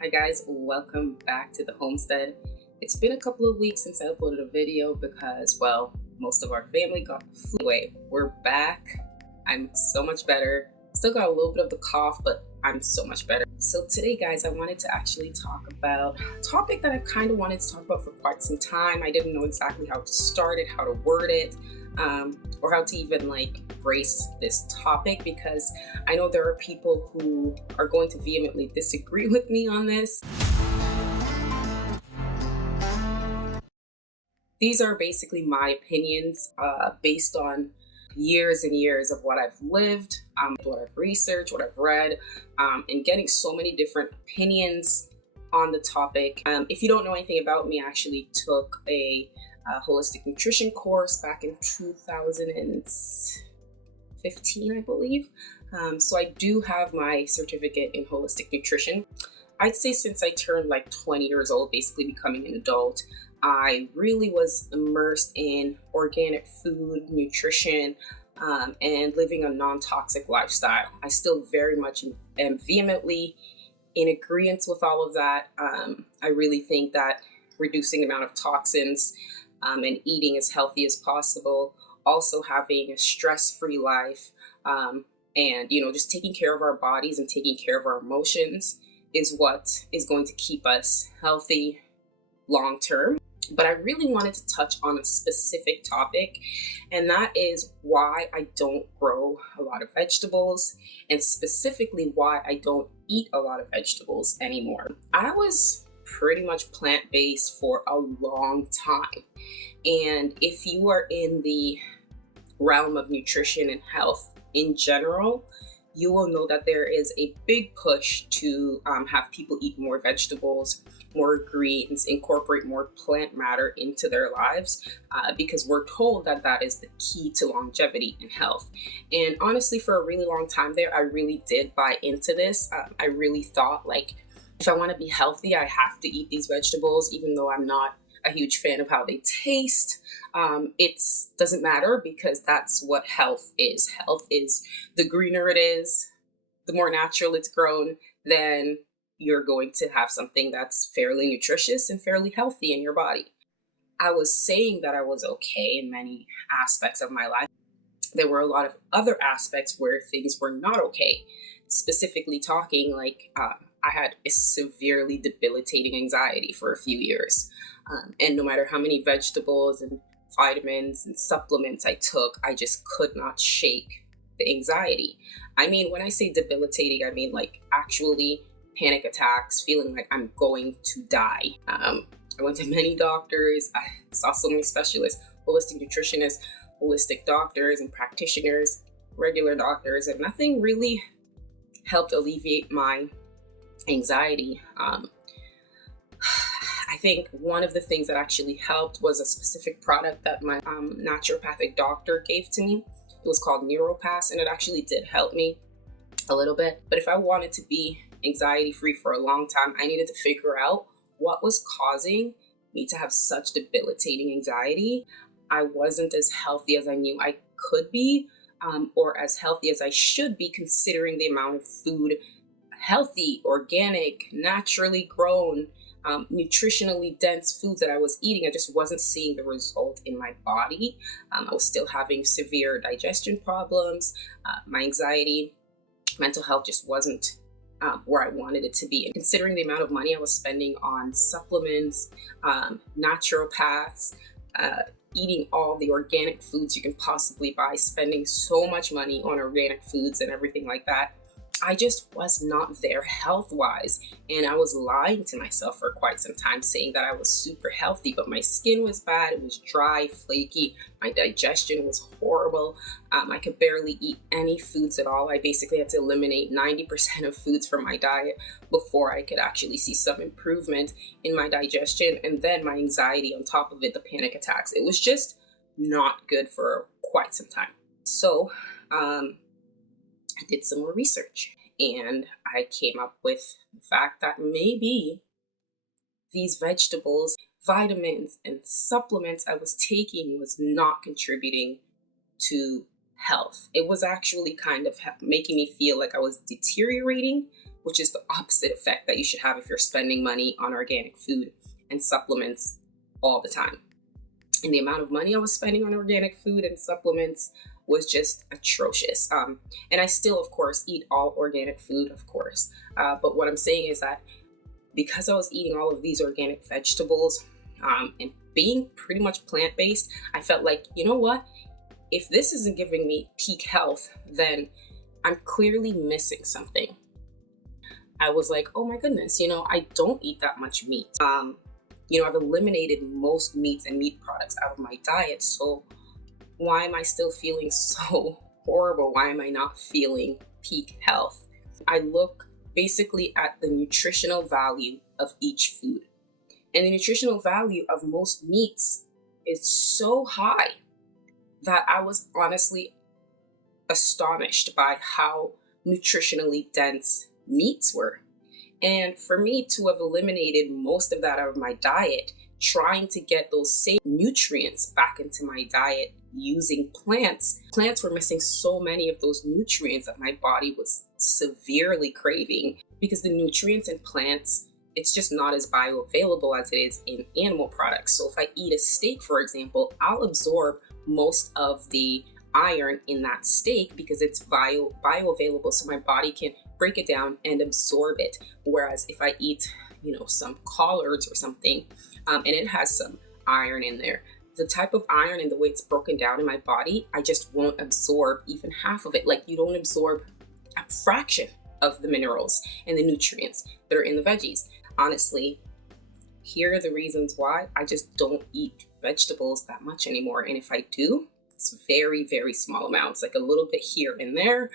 Hi guys, welcome back to the homestead. It's been a couple of weeks since I uploaded a video because, well, most of our family got the flu. Anyway, we're back. I'm so much better. Still got a little bit of the cough, but I'm so much better. So today, guys, I wanted to actually talk about a topic that I've kind of wanted to talk about for quite some time. I didn't know exactly how to start it, how to word it, or how to even brace this topic, because I know there are people who are going to vehemently disagree with me on this. These are basically my opinions based on years and years of what I've lived, what I've researched, what I've read, and getting so many different opinions on the topic. If you don't know anything about me, I actually took a holistic nutrition course back in 2015, I believe. So I do have my certificate in holistic nutrition. I'd say since I turned 20 years old, basically becoming an adult, I really was immersed in organic food, nutrition, and living a non-toxic lifestyle. I still very much am vehemently in agreement with all of that. I really think that reducing the amount of toxins and eating as healthy as possible, also having a stress-free life, and just taking care of our bodies and taking care of our emotions is what is going to keep us healthy long term. But I really wanted to touch on a specific topic, and that is why I don't grow a lot of vegetables, and specifically why I don't eat a lot of vegetables anymore. I was pretty much plant-based for a long time, and if you are in the realm of nutrition and health in general, you will know that there is a big push to have people eat more vegetables, more greens, incorporate more plant matter into their lives, because we're told that that is the key to longevity and health. And honestly, for a really long time there, I really did buy into this. I really thought if I want to be healthy, I have to eat these vegetables, even though I'm not a huge fan of how they taste. It doesn't matter, because that's what health is. Health is the greener it is, the more natural it's grown, then you're going to have something that's fairly nutritious and fairly healthy in your body. I was saying that I was okay in many aspects of my life. There were a lot of other aspects where things were not okay. Specifically talking, I had a severely debilitating anxiety for a few years. And no matter how many vegetables and vitamins and supplements I took, I just could not shake the anxiety. I mean, when I say debilitating, I mean actually panic attacks, feeling like I'm going to die. I went to many doctors. I saw so many specialists, holistic nutritionists, holistic doctors and practitioners, regular doctors, and nothing really helped alleviate my anxiety. I think one of the things that actually helped was a specific product that my naturopathic doctor gave to me. It was called Neuropass, and it actually did help me a little bit. But if I wanted to be anxiety free for a long time, I needed to figure out what was causing me to have such debilitating anxiety. I wasn't as healthy as I knew I could be, or as healthy as I should be, considering the amount of food, healthy, organic, naturally grown, nutritionally dense foods that I was eating. I just wasn't seeing the result in my body. I was still having severe digestion problems. My anxiety, mental health just wasn't where I wanted it to be. And considering the amount of money I was spending on supplements, naturopaths, eating all the organic foods you can possibly buy, spending so much money on organic foods and everything like that, I just was not there health-wise. And I was lying to myself for quite some time, saying that I was super healthy, but my skin was bad. It was dry, flaky. My digestion was horrible. I could barely eat any foods at all. I basically had to eliminate 90% of foods from my diet before I could actually see some improvement in my digestion. And then my anxiety on top of it, the panic attacks. It was just not good for quite some time. So, I did some more research, and I came up with the fact that maybe these vegetables, vitamins, and supplements I was taking was not contributing to health. It was actually kind of making me feel like I was deteriorating, which is the opposite effect that you should have if you're spending money on organic food and supplements all the time. And the amount of money I was spending on organic food and supplements was just atrocious. And I still, of course, eat all organic food, of course. But what I'm saying is that because I was eating all of these organic vegetables and being pretty much plant-based, I felt like, you know what? If this isn't giving me peak health, then I'm clearly missing something. I was like, oh my goodness, I don't eat that much meat. I've eliminated most meats and meat products out of my diet. So why am I still feeling so horrible? Why am I not feeling peak health? I look basically at the nutritional value of each food. And the nutritional value of most meats is so high that I was honestly astonished by how nutritionally dense meats were. And for me to have eliminated most of that out of my diet, trying to get those same nutrients back into my diet using plants were missing so many of those nutrients that my body was severely craving, because the nutrients in plants, it's just not as bioavailable as it is in animal products. So if I eat a steak, for example, I'll absorb most of the iron in that steak because it's bioavailable, so my body can break it down and absorb it. Whereas if I eat, some collards or something, and it has some iron in there, the type of iron and the way it's broken down in my body, I just won't absorb even half of it. Like, you don't absorb a fraction of the minerals and the nutrients that are in the veggies. Honestly, here are the reasons why I just don't eat vegetables that much anymore. And if I do, it's very, very small amounts, like a little bit here and there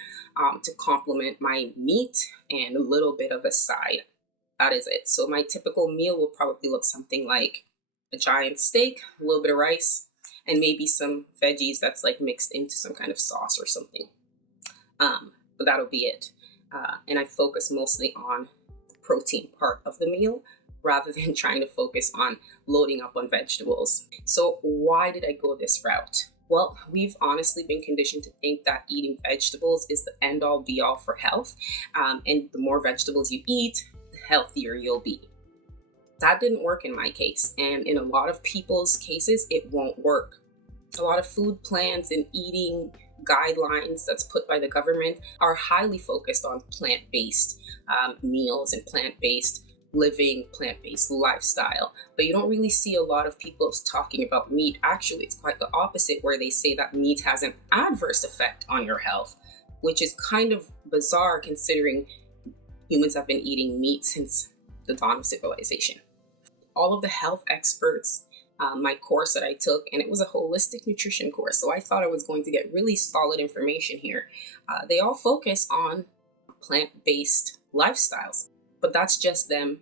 to complement my meat and a little bit of a side. That is it. So my typical meal will probably look something like a giant steak, a little bit of rice, and maybe some veggies that's like mixed into some kind of sauce or something. But that'll be it. And I focus mostly on the protein part of the meal rather than trying to focus on loading up on vegetables. So why did I go this route? Well, we've honestly been conditioned to think that eating vegetables is the end-all be-all for health. And the more vegetables you eat, the healthier you'll be. That didn't work in my case. And in a lot of people's cases, it won't work. A lot of food plans and eating guidelines that's put by the government are highly focused on plant-based meals and plant-based living, plant-based lifestyle. But you don't really see a lot of people talking about meat. Actually, it's quite the opposite, where they say that meat has an adverse effect on your health, which is kind of bizarre considering humans have been eating meat since the dawn of civilization. All of the health experts, my course that I took, and it was a holistic nutrition course, so I thought I was going to get really solid information here. They all focus on plant-based lifestyles, but that's just them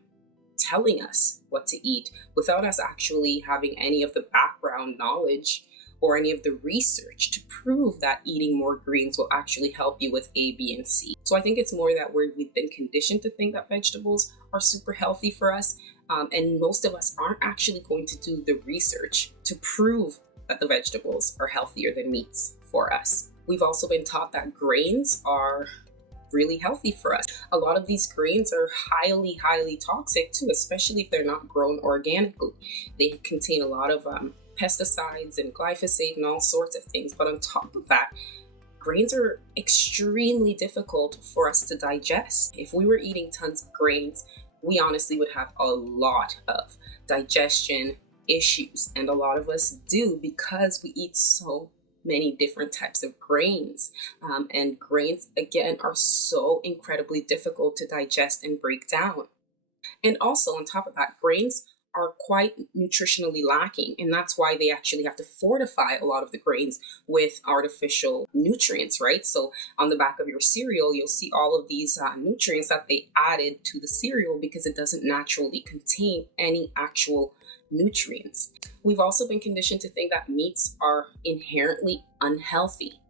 telling us what to eat without us actually having any of the background knowledge or any of the research to prove that eating more greens will actually help you with A, B, and C. So I think it's more that we've been conditioned to think that vegetables are super healthy for us, and most of us aren't actually going to do the research to prove that the vegetables are healthier than meats for us. We've also been taught that grains are really healthy for us. A lot of these grains are highly, highly toxic too, especially if they're not grown organically. They contain a lot of pesticides and glyphosate and all sorts of things. But on top of that, grains are extremely difficult for us to digest. If we were eating tons of grains, we honestly would have a lot of digestion issues. And a lot of us do because we eat so many different types of grains. And grains, again, are so incredibly difficult to digest and break down. And also, on top of that, grains are quite nutritionally lacking, and that's why they actually have to fortify a lot of the grains with artificial nutrients, right? So on the back of your cereal, you'll see all of these nutrients that they added to the cereal because it doesn't naturally contain any actual nutrients. We've also been conditioned to think that meats are inherently unhealthy.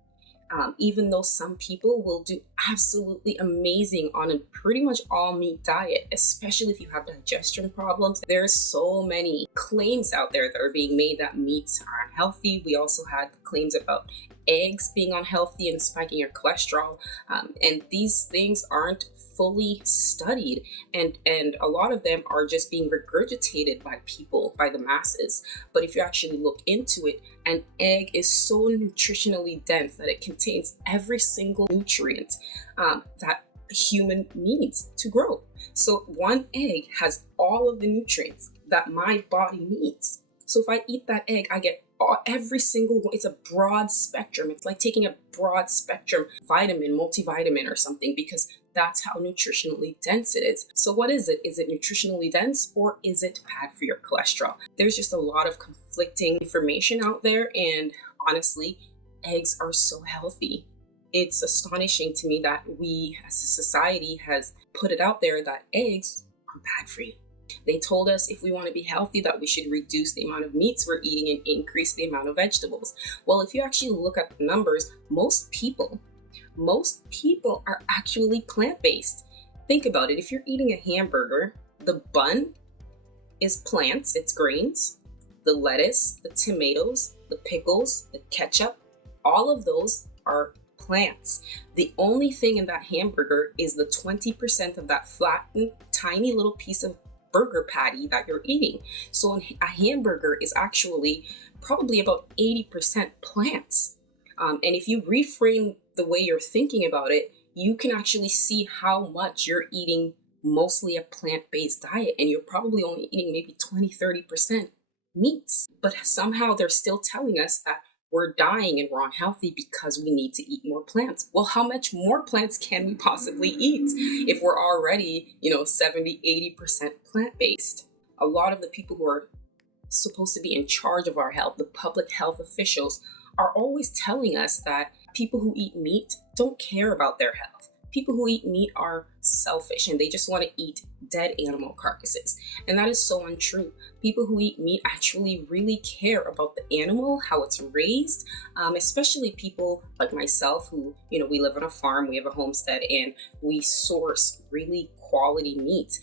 Even though some people will do absolutely amazing on a pretty much all meat diet, especially if you have digestion problems. There's so many claims out there that are being made that meats are unhealthy. We also had claims about eggs being unhealthy and spiking your cholesterol. And these things aren't fully studied, and a lot of them are just being regurgitated by people, by the masses. But if you actually look into it, an egg is so nutritionally dense that it contains every single nutrient that a human needs to grow. So one egg has all of the nutrients that my body needs. So if I eat that egg, I get every single one. It's a broad spectrum. It's like taking a broad spectrum vitamin, multivitamin or something, because that's how nutritionally dense it is. So what is it? Is it nutritionally dense, or is it bad for your cholesterol? There's just a lot of conflicting information out there, and honestly, eggs are so healthy. It's astonishing to me that we as a society has put it out there that eggs are bad for you. They told us if we want to be healthy that we should reduce the amount of meats we're eating and increase the amount of vegetables. Well, if you actually look at the numbers, most people are actually plant-based. Think about it. If you're eating a hamburger, the bun is plants, it's grains. The lettuce, the tomatoes, the pickles, the ketchup, all of those are plants. The only thing in that hamburger is the 20% of that flattened, tiny little piece of burger patty that you're eating. So a hamburger is actually probably about 80% plants. And if you reframe the way you're thinking about it, you can actually see how much you're eating mostly a plant-based diet, and you're probably only eating maybe 20-30% meats. But somehow they're still telling us that we're dying and we're unhealthy because we need to eat more plants. Well, how much more plants can we possibly eat if we're already, 70-80% plant-based? A lot of the people who are supposed to be in charge of our health, the public health officials, are always telling us that people who eat meat don't care about their health. People who eat meat are selfish and they just want to eat dead animal carcasses. And that is so untrue. People who eat meat actually really care about the animal, how it's raised, especially people like myself who, we live on a farm, we have a homestead, and we source really quality meat.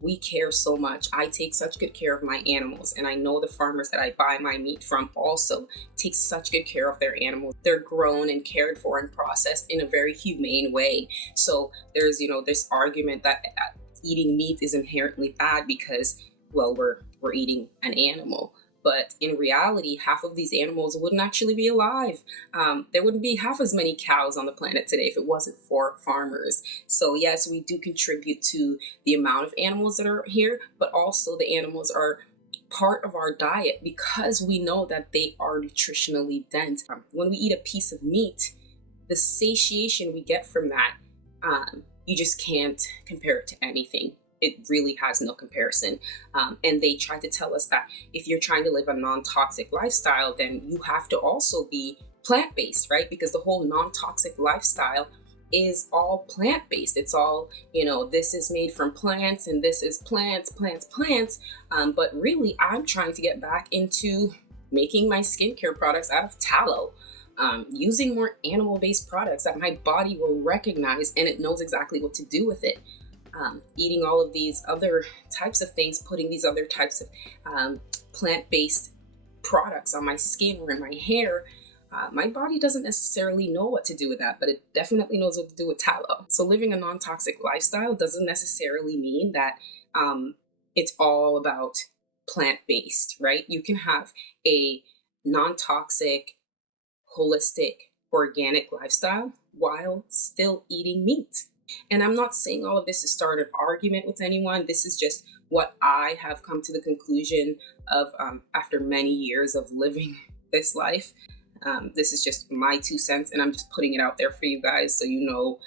We care so much. I take such good care of my animals, and I know the farmers that I buy my meat from also take such good care of their animals. They're grown and cared for and processed in a very humane way. So there's, this argument that eating meat is inherently bad because, well, we're eating an animal. But in reality, half of these animals wouldn't actually be alive. There wouldn't be half as many cows on the planet today if it wasn't for farmers. So yes, we do contribute to the amount of animals that are here, but also the animals are part of our diet because we know that they are nutritionally dense. When we eat a piece of meat, the satiation we get from that, you just can't compare it to anything. It really has no comparison. And they try to tell us that if you're trying to live a non-toxic lifestyle, then you have to also be plant-based, right? Because the whole non-toxic lifestyle is all plant-based. It's all, this is made from plants and this is plants. But really, I'm trying to get back into making my skincare products out of tallow. Using more animal-based products that my body will recognize and it knows exactly what to do with it. Eating all of these other types of things, putting these other types of plant-based products on my skin or in my hair, my body doesn't necessarily know what to do with that, but it definitely knows what to do with tallow. So living a non-toxic lifestyle doesn't necessarily mean that it's all about plant-based, right? You can have a non-toxic, holistic, organic lifestyle while still eating meat. And I'm not saying all of this to start an argument with anyone. This is just what I have come to the conclusion of after many years of living this life. This is just my 2 cents, and I'm just putting it out there for you guys so you know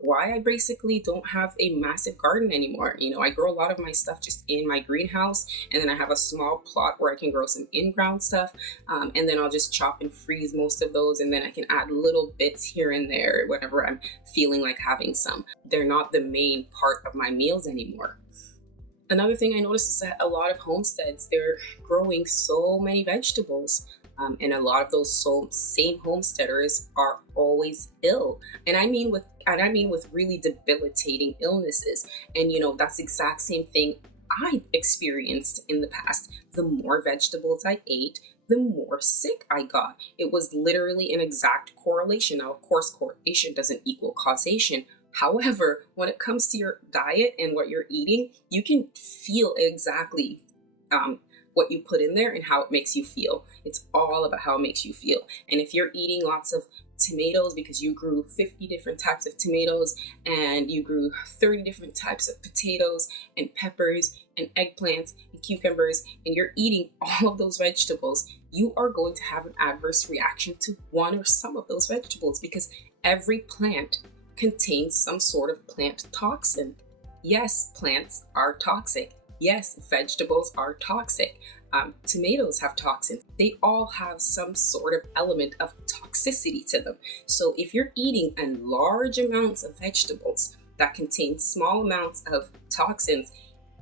why I basically don't have a massive garden anymore. I grow a lot of my stuff just in my greenhouse, and then I have a small plot where I can grow some in-ground stuff, and then I'll just chop and freeze most of those, and then I can add little bits here and there whenever I'm feeling like having some. They're not the main part of my meals anymore. Another thing I noticed is that a lot of homesteads, they're growing so many vegetables. And a lot of those same homesteaders are always ill, and I mean with really debilitating illnesses. And that's the exact same thing I experienced in the past. The more vegetables I ate, the more sick I got. It was literally an exact correlation. Now, of course, correlation doesn't equal causation. However, when it comes to your diet and what you're eating, you can feel exactly what you put in there and how it makes you feel. It's all about how it makes you feel. And if you're eating lots of tomatoes because you grew 50 different types of tomatoes, and you grew 30 different types of potatoes and peppers and eggplants and cucumbers, and you're eating all of those vegetables, you are going to have an adverse reaction to one or some of those vegetables, because every plant contains some sort of plant toxin. Yes, plants are toxic. Yes, vegetables are toxic. Tomatoes have toxins. They all have some sort of element of toxicity to them. So if you're eating large amounts of vegetables that contain small amounts of toxins,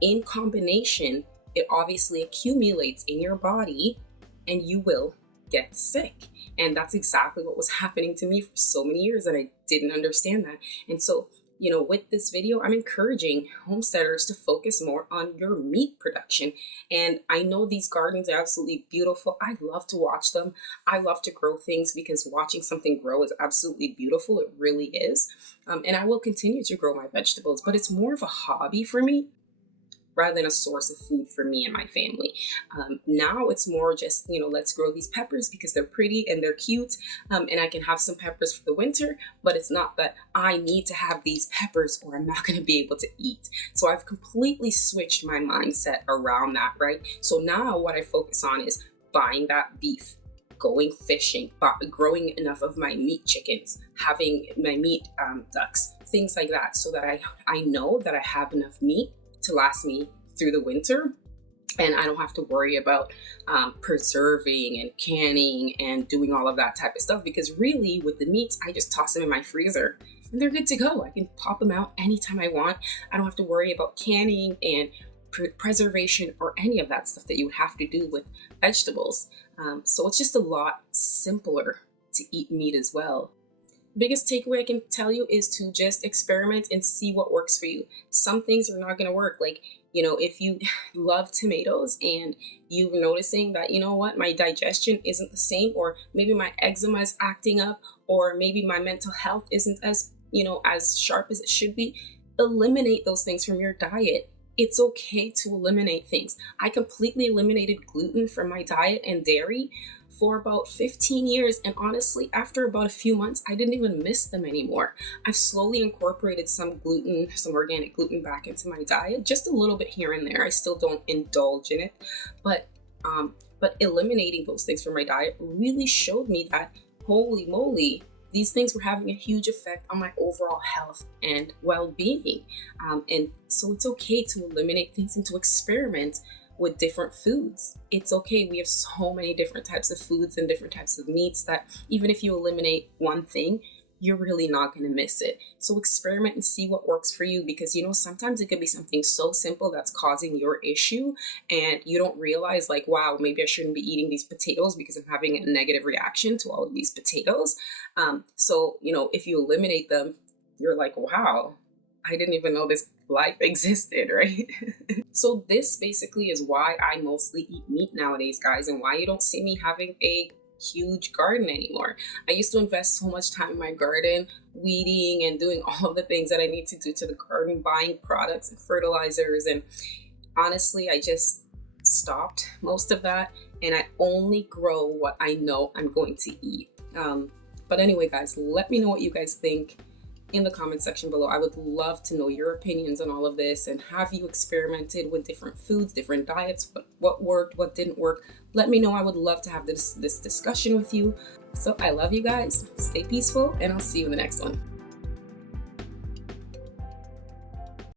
in combination, it obviously accumulates in your body and you will get sick. And that's exactly what was happening to me for so many years, and I didn't understand that. And so, with this video, I'm encouraging homesteaders to focus more on your meat production. And I know these gardens are absolutely beautiful. I love to watch them. I love to grow things because watching something grow is absolutely beautiful. It really is. And I will continue to grow my vegetables, but it's more of a hobby for me rather than a source of food for me and my family. Now it's more just, let's grow these peppers because they're pretty and they're cute, and I can have some peppers for the winter, but it's not that I need to have these peppers or I'm not gonna be able to eat. So I've completely switched my mindset around that, right? So now what I focus on is buying that beef, going fishing, growing enough of my meat chickens, having my meat ducks, things like that, so that I know that I have enough meat to last me through the winter, and I don't have to worry about preserving and canning and doing all of that type of stuff, because really with the meats, I just toss them in my freezer and they're good to go. I can pop them out anytime I want. I don't have to worry about canning and preservation or any of that stuff that you would have to do with vegetables. So it's just a lot simpler to eat meat as well. Biggest takeaway I can tell you is to just experiment and see what works for you. Some things are not going to work. Like, if you love tomatoes and you're noticing that, my digestion isn't the same, or maybe my eczema is acting up, or maybe my mental health isn't as sharp as it should be, eliminate those things from your diet. It's okay to eliminate things. I completely eliminated gluten from my diet and dairy for about 15 years. And honestly, after about a few months, I didn't even miss them anymore. I've slowly incorporated some organic gluten back into my diet, just a little bit here and there. I still don't indulge in it, but eliminating those things from my diet really showed me that, holy moly, these things were having a huge effect on my overall health and well-being. And so it's okay to eliminate things and to experiment with different foods. It's okay. We have so many different types of foods and different types of meats that even if you eliminate one thing, you're really not going to miss it. So experiment and see what works for you, because sometimes it could be something so simple that's causing your issue and you don't realize, like, wow, maybe I shouldn't be eating these potatoes because I'm having a negative reaction to all of these potatoes. So if you eliminate them, you're like, wow, I didn't even know this life existed, right? So this basically is why I mostly eat meat nowadays, guys, and why you don't see me having a huge garden anymore. I used to invest so much time in my garden, weeding and doing all of the things that I need to do to the garden, buying products and fertilizers, and honestly, I just stopped most of that, and I only grow what I know I'm going to eat. But anyway, guys, let me know what you guys think in the comment section below. I would love to know your opinions on all of this, and have you experimented with different foods, different diets, what worked, what didn't work? Let me know. I would love to have this discussion with you. So I love you guys. Stay peaceful, and I'll see you in the next one.